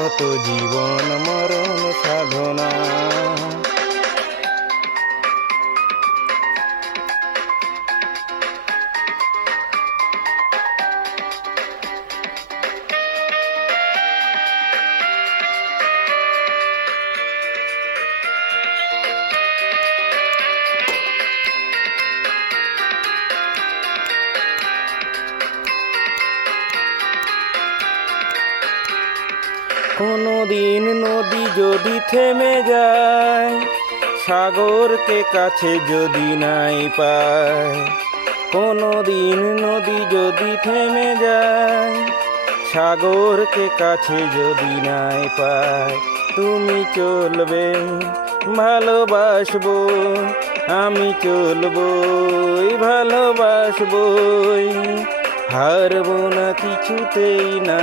কত জীবন মরণ সাধনা। কোনো দিন নদী যদি থেমে যায়, সাগরকে কাছে যদি নাই পায়, কোনো দিন নদী যদি থেমে যায়, সাগরকে কাছে যদি নাই পায়, তুমি চলবে ভালোবাসবো, আমি চলবই ভালোবাসবই, হারবো না কিছুতেই না।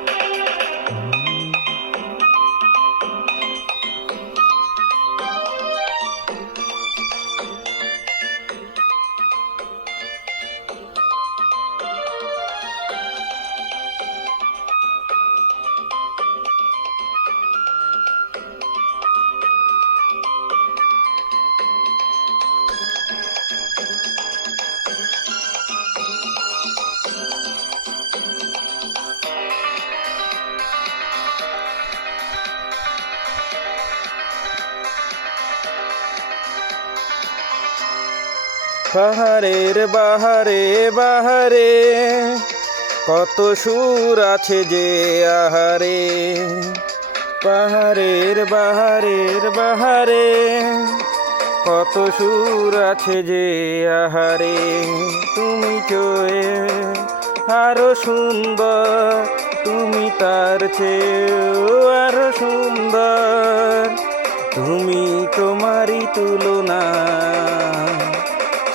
পাহাড়ের বাহারে বাহারে। কত সুর আছে যে আহারে। পাহাড়ের বাহারের বাহারে। কত সুর আছে যে আহারে। তুমি চয়ে আরও সুন্দর। তুমি তার চেয়েও আরও সুন্দর। তুমি তোমারই তুলনা।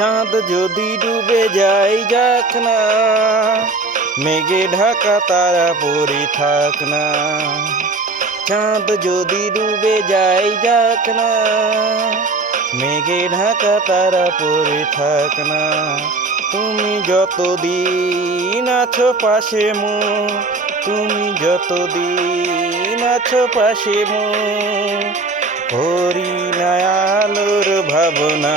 চাঁদ যদি ডুবে যাই যাক না। মেঘে ঢাকা তারা পরে থাক না। চাঁদ যদি ডুবে যাই যাক না। মেঘে ঢাকা তারা পরে থাক না। তুমি যতদিন আছো পাশে মো, তুমি যতদিন আছো পাশে মো না ভাবনা।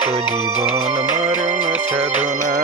জীবন মরণ সাধনা।